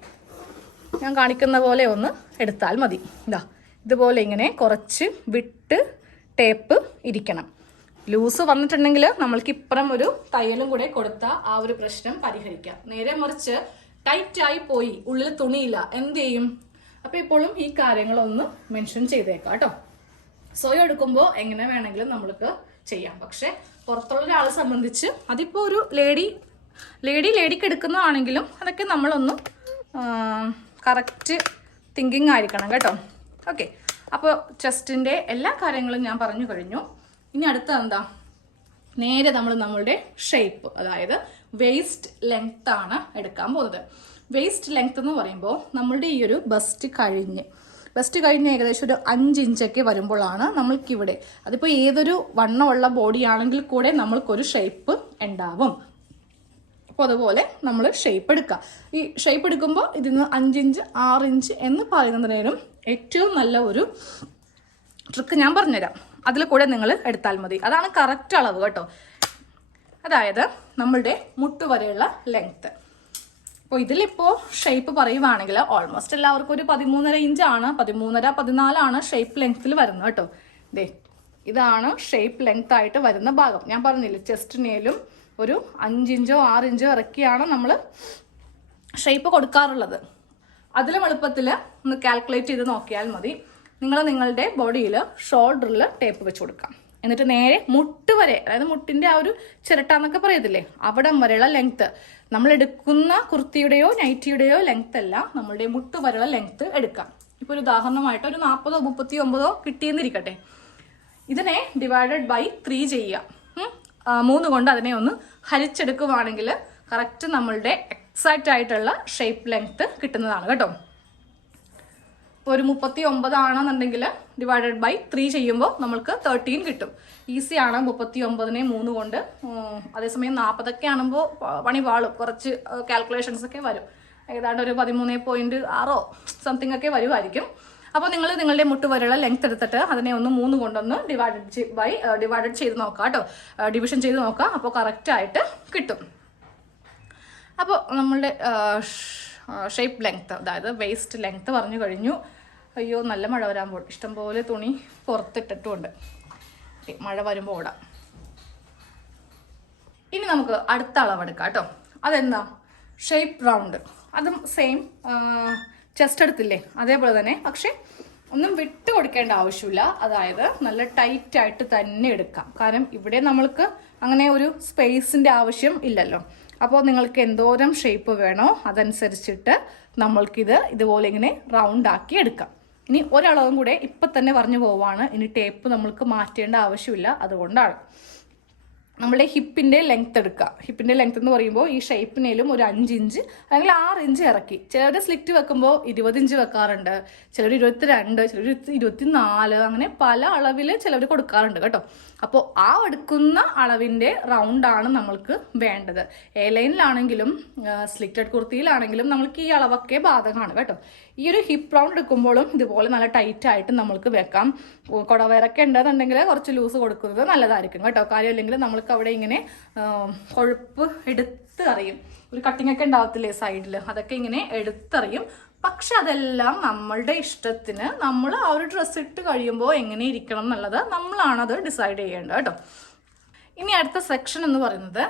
ഞാൻ കാണിക്കുന്ന പോലെ ഒന്ന് എടുത്താൽ മതി. ഇതാ ഇതുപോലെ ഇങ്ങനെ കുറച്ച് വിട്ട് ടേപ്പ് ഇരിക്കണം. ലൂസ് വന്നിട്ടുണ്ടെങ്കിൽ നമ്മൾക്ക് ഇപ്പുറം ഒരു തയ്യലും കൂടെ കൊടുത്ത ആ ഒരു പ്രശ്നം പരിഹരിക്കാം. നേരെ മറിച്ച് ടൈറ്റായി പോയി ഉള്ളിൽ തുണിയില്ല എന്ത് ചെയ്യും? അപ്പൊ ഇപ്പോഴും ഈ കാര്യങ്ങളൊന്ന് മെൻഷൻ ചെയ്തേക്കാം കേട്ടോ. സ്വയം എടുക്കുമ്പോൾ എങ്ങനെ വേണമെങ്കിലും നമ്മൾക്ക് ചെയ്യാം. പക്ഷെ പുറത്തുള്ള ഒരാളെ സംബന്ധിച്ച് അതിപ്പോൾ ഒരു ലേഡി ലേഡി ലേഡിക്ക് എടുക്കുന്നതാണെങ്കിലും അതൊക്കെ നമ്മളൊന്നും കറക്റ്റ് തിങ്കിങ് ആയിരിക്കണം കേട്ടോ. ഓക്കെ അപ്പോൾ ചെസ്റ്റിന്റെ എല്ലാ കാര്യങ്ങളും ഞാൻ പറഞ്ഞു കഴിഞ്ഞു. ഇനി അടുത്ത എന്താ? നേരെ നമ്മൾ നമ്മളുടെ ഷേപ്പ് അതായത് വേസ്റ്റ് ലെങ്ത് ആണ് എടുക്കാൻ പോകുന്നത്. വേസ്റ്റ് ലെങ്ത് എന്ന് പറയുമ്പോൾ നമ്മളുടെ ഈ ഒരു ബസ്റ്റ് കഴിഞ്ഞ്. ബസ്റ്റ് കഴിഞ്ഞ് ഏകദേശം ഒരു അഞ്ച് ഇഞ്ചൊക്കെ വരുമ്പോഴാണ് നമ്മൾക്കിവിടെ. അതിപ്പോൾ ഏതൊരു വണ്ണമുള്ള ബോഡി ആണെങ്കിൽ കൂടെ നമ്മൾക്കൊരു ഷേപ്പ് ഉണ്ടാവും. അപ്പോൾ അതുപോലെ നമ്മൾ ഷേപ്പ് എടുക്കുക. ഈ ഷേപ്പ് എടുക്കുമ്പോൾ ഇതിന് അഞ്ചിഞ്ച് ആറ് ഇഞ്ച് എന്ന് പറയുന്നതിനേരം ഏറ്റവും നല്ല ഒരു ട്രിക്ക് ഞാൻ പറഞ്ഞുതരാം. അതിൽ കൂടെ നിങ്ങൾ എടുത്താൽ മതി. അതാണ് കറക്റ്റ് അളവ് കേട്ടോ. അതായത് നമ്മളുടെ മുട്ട് വരെയുള്ള ലെങ്ത്ത് അപ്പോൾ ഇതിലിപ്പോൾ ഷേപ്പ് പറയുവാണെങ്കിൽ ഓൾമോസ്റ്റ് എല്ലാവർക്കും ഒരു പതിമൂന്നര ഇഞ്ചാണ് പതിമൂന്നര പതിനാലാണ് ഷേപ്പ് ലെങ്ത്തിൽ വരുന്നത് കേട്ടോ. ദേ ഇതാണ് ഷേപ്പ് ലെങ്ത് ആയിട്ട് വരുന്ന ഭാഗം. ഞാൻ പറഞ്ഞില്ലേ ചെസ്റ്റിനേലും ഒരു അഞ്ചിഞ്ചോ ആറിഞ്ചോ ഇറക്കിയാണ് നമ്മൾ ഷേപ്പ് കൊടുക്കാറുള്ളത്. അതിലും എളുപ്പത്തിൽ ഒന്ന് കാൽക്കുലേറ്റ് ചെയ്ത് നോക്കിയാൽ മതി. നിങ്ങൾ നിങ്ങളുടെ ബോഡിയിൽ ഷോൾഡറിൽ ടേപ്പ് വെച്ച് കൊടുക്കാം എന്നിട്ട് നേരെ മുട്ട് വരെ അതായത് മുട്ടിന്റെ ആ ഒരു ചിരട്ടാന്നൊക്കെ പറയത്തില്ലേ? അവിടം വരെയുള്ള ലെങ്ത്ത് നമ്മൾ എടുക്കുന്ന കുർത്തിയുടെയോ നൈറ്റിയുടെയോ ലെങ്ത് അല്ല നമ്മളുടെ മുട്ട് വരെയുള്ള ലെങ്ത്ത് എടുക്കാം ഇപ്പോൾ ഒരു ഉദാഹരണമായിട്ട് ഒരു നാൽപ്പതോ മുപ്പത്തി ഒമ്പതോ കിട്ടിയെന്നിരിക്കട്ടെ. ഇതിനെ ഡിവൈഡഡ് ബൈ ത്രീ ചെയ്യുക. മൂന്ന് കൊണ്ട് അതിനെ ഒന്ന് ഹരിച്ചെടുക്കുവാണെങ്കിൽ കറക്റ്റ് നമ്മളുടെ എക്സാക്റ്റ് ആയിട്ടുള്ള ഷേപ്പ് ലെങ്ത്ത് കിട്ടുന്നതാണ് കേട്ടോ. ഒരു മുപ്പത്തി ഒമ്പതാണെന്നുണ്ടെങ്കിൽ ഡിവൈഡഡ് ബൈ ത്രീ ചെയ്യുമ്പോൾ നമ്മൾക്ക് തേർട്ടീൻ കിട്ടും. ഈസി ആണ് മുപ്പത്തി ഒമ്പതിനെ മൂന്ന് കൊണ്ട്. അതേസമയം നാൽപ്പതൊക്കെ ആകുമ്പോൾ പണി വാളും കുറച്ച് കാൽക്കുലേഷൻസ് ഒക്കെ വരും. ഏതാണ്ട് ഒരു പതിമൂന്ന് പോയിന്റ് ആറോ സംതിങ് ഒക്കെ വരുമായിരിക്കും അപ്പോൾ നിങ്ങൾ നിങ്ങളുടെ മുട്ട് വരെയുള്ള ലെങ്ത് എടുത്തിട്ട് അതിനെ ഒന്ന് മൂന്ന് കൊണ്ടൊന്ന് ഡിവൈഡഡ് ബൈ ഡിവൈഡഡ് ചെയ്ത് നോക്കാം കേട്ടോ ഡിവിഷൻ ചെയ്ത് നോക്കാം. അപ്പോൾ കറക്റ്റായിട്ട് കിട്ടും. അപ്പോൾ നമ്മളുടെ ഷേപ്പ് ലെങ്ത് അതായത് വേസ്റ്റ് ലെങ്ത്ത് പറഞ്ഞു കഴിഞ്ഞു. അയ്യോ നല്ല മഴ വരാൻ പോകും ഇഷ്ടംപോലെ തുണി പുറത്തിട്ടിട്ടുമുണ്ട്. മഴ വരുമ്പോൾ ഓടാം. ഇനി നമുക്ക് അടുത്ത അളവെടുക്കാം കേട്ടോ. അതെന്താ? ഷേപ്പ് റൗണ്ട് അതും സെയിം ചെസ്റ്റ് എടുത്തില്ലേ? അതേപോലെ തന്നെ. പക്ഷേ ഒന്നും വിട്ട് കൊടുക്കേണ്ട ആവശ്യമില്ല. അതായത് നല്ല ടൈറ്റ് ആയിട്ട് തന്നെ എടുക്കാം. കാരണം ഇവിടെ നമ്മൾക്ക് അങ്ങനെ ഒരു സ്പേസിന്റെ ആവശ്യം ഇല്ലല്ലോ. അപ്പോൾ നിങ്ങൾക്ക് എന്തോരം ഷേപ്പ് വേണോ അതനുസരിച്ചിട്ട് നമ്മൾക്കിത് ഇതുപോലെ ഇങ്ങനെ റൗണ്ട് ആക്കി എടുക്കാം. ഇനി ഒരളവും കൂടെ ഇപ്പം തന്നെ പറഞ്ഞു പോവാണ്. ഇനി ടേപ്പ് നമ്മൾക്ക് മാറ്റേണ്ട ആവശ്യമില്ല. അതുകൊണ്ടാണ്. നമ്മുടെ ഹിപ്പിന്റെ ലെങ്ത് എടുക്കുക. ഹിപ്പിന്റെ ലെങ്ത് എന്ന് പറയുമ്പോൾ ഈ ഷേപ്പിനേലും ഒരു അഞ്ച് ഇഞ്ച് അല്ലെങ്കിൽ ആറ് ഇഞ്ച് ഇറക്കി. ചിലർ സ്ലിറ്റ് വെക്കുമ്പോൾ ഇരുപത് ഇഞ്ച് വെക്കാറുണ്ട്. ചിലർ ഇരുപത്തിരണ്ട് ചിലർ ഇരുപത്തി നാല് അങ്ങനെ പല അളവിൽ ചിലർ കൊടുക്കാറുണ്ട് കേട്ടോ. അപ്പോൾ ആ എടുക്കുന്ന അളവിന്റെ റൗണ്ടാണ് നമ്മൾക്ക് വേണ്ടത്. എ ലൈനിലാണെങ്കിലും സ്ലിറ്റഡ് കുർത്തിയിലാണെങ്കിലും നമ്മൾക്ക് ഈ അളവൊക്കെ ബാധകമാണ് കേട്ടോ. ഈ ഒരു ഹിപ്പ് റൗണ്ട് എടുക്കുമ്പോഴും ഇതുപോലെ നല്ല ടൈറ്റ് ആയിട്ട് നമ്മൾക്ക് വെക്കാം. കുടവയറൊക്കെ ഉണ്ടെന്നുണ്ടെങ്കിൽ കുറച്ച് ലൂസ് കൊടുക്കുന്നത് നല്ലതായിരിക്കും കേട്ടോ. കാര്യം അല്ലെങ്കിൽ നമ്മൾക്ക് അവിടെ ഇങ്ങനെ കൊഴുപ്പ് എടുത്ത് അറിയും ഒരു കട്ടിംഗ് ഒക്കെ ഉണ്ടാവത്തില്ലേ സൈഡിൽ അതൊക്കെ ഇങ്ങനെ എടുത്തറിയും പക്ഷെ അതെല്ലാം നമ്മളുടെ ഇഷ്ടത്തിന് നമ്മൾ ആ ഒരു ഡ്രസ്സ് ഇട്ട് കഴിയുമ്പോൾ എങ്ങനെ ഇരിക്കണം എന്നുള്ളത് നമ്മളാണത് ഡിസൈഡ് ചെയ്യേണ്ടത് കേട്ടോ. ഇനി അടുത്ത സെക്ഷൻ എന്ന് പറയുന്നത്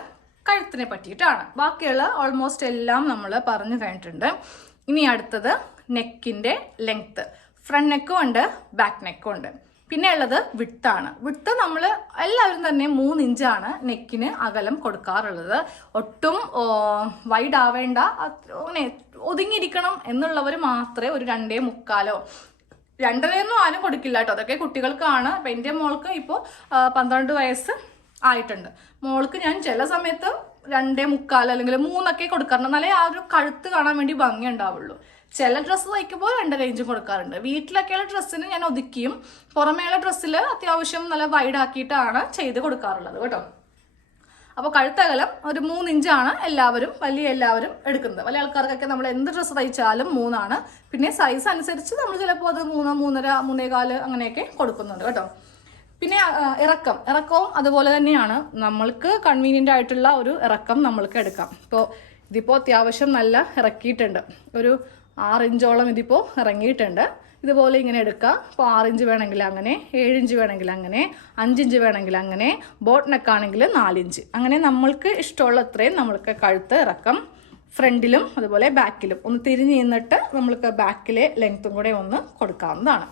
കഴുത്തിനെ പറ്റിയിട്ടാണ്. ബാക്കിയുള്ള ഓൾമോസ്റ്റ് എല്ലാം നമ്മൾ പറഞ്ഞു കഴിഞ്ഞിട്ടുണ്ട്. ഇനി അടുത്തത് നെക്കിന്റെ ലെങ്ത് ഫ്രണ്ട് നെക്കും ഉണ്ട് ബാക്ക് നെക്കും ഉണ്ട്. പിന്നെ ഉള്ളത് വിട്ടാണ് വിട്ട് നമ്മൾ എല്ലാവരും തന്നെ മൂന്ന് ഇഞ്ചാണ് നെക്കിന് അകലം കൊടുക്കാറുള്ളത്. ഒട്ടും വൈഡ് ആവേണ്ട അങ്ങനെ ഒതുങ്ങിയിരിക്കണം എന്നുള്ളവർ മാത്രമേ ഒരു രണ്ടേ മുക്കാലോ രണ്ടരയൊന്നും ആരും കൊടുക്കില്ല കേട്ടോ. അതൊക്കെ കുട്ടികൾക്കാണ്. അപ്പൊ എന്റെ മോൾക്ക് ഇപ്പോൾ പന്ത്രണ്ട് വയസ്സ് ആയിട്ടുണ്ട്. മോൾക്ക് ഞാൻ ചില സമയത്ത് രണ്ടേ മുക്കാൽ അല്ലെങ്കിൽ മൂന്നൊക്കെ കൊടുക്കാറുണ്ട്. എന്നാലേ ആ ഒരു കഴുത്ത് കാണാൻ വേണ്ടി ഭംഗി ഉണ്ടാവുള്ളൂ. ചില ഡ്രസ്സ് തയ്ക്കുമ്പോൾ രണ്ട് റേഞ്ച് കൊടുക്കാറുണ്ട്. വീട്ടിലൊക്കെയുള്ള ഡ്രസ്സിന് ഞാൻ ഒതുക്കിയും പുറമേയുള്ള ഡ്രസ്സിൽ അത്യാവശ്യം നല്ല വൈഡ് ആക്കിയിട്ടാണ് ചെയ്ത് കൊടുക്കാറുള്ളത് കേട്ടോ. അപ്പോൾ കഴുത്തകലം ഒരു മൂന്ന് ഇഞ്ചാണ് എല്ലാവരും വലിയ എല്ലാവരും എടുക്കുന്നത്. വലിയ ആൾക്കാർക്കൊക്കെ നമ്മൾ എന്ത് ഡ്രസ്സ് തയ്ച്ചാലും മൂന്നാണ്. പിന്നെ സൈസ് അനുസരിച്ച് നമ്മൾ ചിലപ്പോൾ അത് മൂന്ന് മൂന്നര മൂന്നേകാൽ അങ്ങനെയൊക്കെ കൊടുക്കുന്നുണ്ട് കേട്ടോ. പിന്നെ ഇറക്കം. ഇറക്കവും അതുപോലെ തന്നെയാണ്. നമ്മൾക്ക് കൺവീനിയന്റ് ആയിട്ടുള്ള ഒരു ഇറക്കം നമ്മൾക്ക് എടുക്കാം. ഇപ്പോൾ ഇതിപ്പോൾ അത്യാവശ്യം നല്ല ഇറക്കിയിട്ടുണ്ട്. ഒരു ആറ് ഇഞ്ചോളം ഇതിപ്പോൾ ഇറങ്ങിയിട്ടുണ്ട്. ഇതുപോലെ ഇങ്ങനെ എടുക്കാം. അപ്പോൾ ആറ് ഇഞ്ച് വേണമെങ്കിൽ അങ്ങനെ ഏഴ് ഇഞ്ച് വേണമെങ്കിൽ അങ്ങനെ അഞ്ചിഞ്ച് വേണമെങ്കിൽ അങ്ങനെ ബോട്ട് നെക്കാണെങ്കിൽ നാലിഞ്ച്. അങ്ങനെ നമ്മൾക്ക് ഇഷ്ടമുള്ള അത്രയും നമ്മൾക്ക് കഴുത്ത് ഇറക്കം ഫ്രണ്ടിലും അതുപോലെ ബാക്കിലും ഒന്ന് തിരിഞ്ഞ് നിന്നിട്ട് നമ്മൾക്ക് ബാക്കിലെ ലെങ്ത്തും കൂടെ ഒന്ന് കൊടുക്കാവുന്നതാണ്.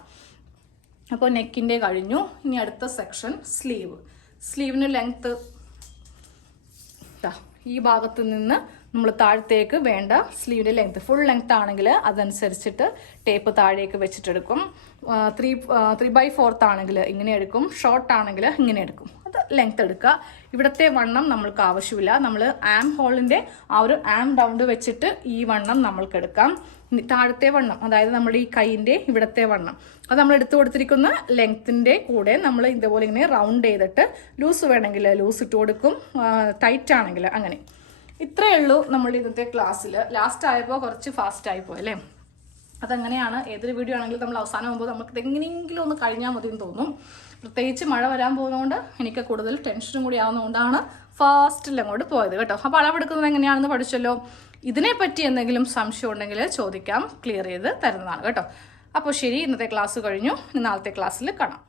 അപ്പോൾ നെക്കിന്റെ കഴിഞ്ഞു. ഇനി അടുത്ത സെക്ഷൻ സ്ലീവ്. സ്ലീവിന് ലെങ്ത്ത് ഈ ഭാഗത്ത് നിന്ന് നമ്മൾ താഴത്തേക്ക് വേണ്ട സ്ലീവിന്റെ ലെങ്ത് ഫുൾ ലെങ്ത് ആണെങ്കിൽ അതനുസരിച്ചിട്ട് ടേപ്പ് താഴേക്ക് വെച്ചിട്ടെടുക്കും. ത്രീ ത്രീ ബൈ ഫോർത്ത് ആണെങ്കിൽ ഇങ്ങനെ എടുക്കും. ഷോർട്ട് ആണെങ്കിൽ ഇങ്ങനെ എടുക്കും. അത് ലെങ്ത് എടുക്കുക. ഇവിടുത്തെ വണ്ണം നമ്മൾക്ക് ആവശ്യമില്ല. നമ്മൾ ആം ഹോളിന്റെ ആ ഒരു ആം റൗണ്ട് വെച്ചിട്ട് ഈ വണ്ണം നമ്മൾക്ക് എടുക്കാം. താഴത്തെ വണ്ണം അതായത് നമ്മുടെ ഈ കൈയിന്റെ ഇവിടത്തെ വണ്ണം അത് നമ്മൾ എടുത്തു കൊടുത്തിരിക്കുന്ന ലെങ്ത്തിന്റെ കൂടെ നമ്മൾ ഇതുപോലെ ഇങ്ങനെ റൗണ്ട് ചെയ്തിട്ട് ലൂസ് വേണമെങ്കിൽ ലൂസ് ഇട്ട് കൊടുക്കും. ടൈറ്റ് ആണെങ്കിൽ അങ്ങനെ. ഇത്രയേ ഉള്ളൂ നമ്മൾ ഇന്നത്തെ ക്ലാസ്സിൽ. ലാസ്റ്റ് ആയപ്പോൾ കുറച്ച് ഫാസ്റ്റ് ആയിപ്പോയി അല്ലേ? അതങ്ങനെയാണ്. ഏതൊരു വീഡിയോ ആണെങ്കിലും നമ്മൾ അവസാനം ആകുമ്പോൾ നമുക്ക് എങ്ങനെയെങ്കിലും ഒന്ന് കഴിഞ്ഞാൽ മതി എന്ന് തോന്നും. പ്രത്യേകിച്ച് മഴ വരാൻ പോകുന്നതുകൊണ്ട് എനിക്ക് കൂടുതൽ ടെൻഷനും കൂടി ആവുന്നതുകൊണ്ടാണ് ഫാസ്റ്റിൽ അങ്ങോട്ട് പോയത് കേട്ടോ. അപ്പോൾ അളവെടുക്കുന്നത് എങ്ങനെയാണെന്ന് പഠിച്ചല്ലോ. ഇതിനെപ്പറ്റി എന്തെങ്കിലും സംശയം ഉണ്ടെങ്കിൽ ചോദിക്കാം. ക്ലിയർ ചെയ്ത് തരുന്നതാണ് കേട്ടോ. അപ്പോൾ ശരി ഇന്നത്തെ ക്ലാസ് കഴിഞ്ഞു. നാളത്തെ ക്ലാസ്സിൽ കാണാം.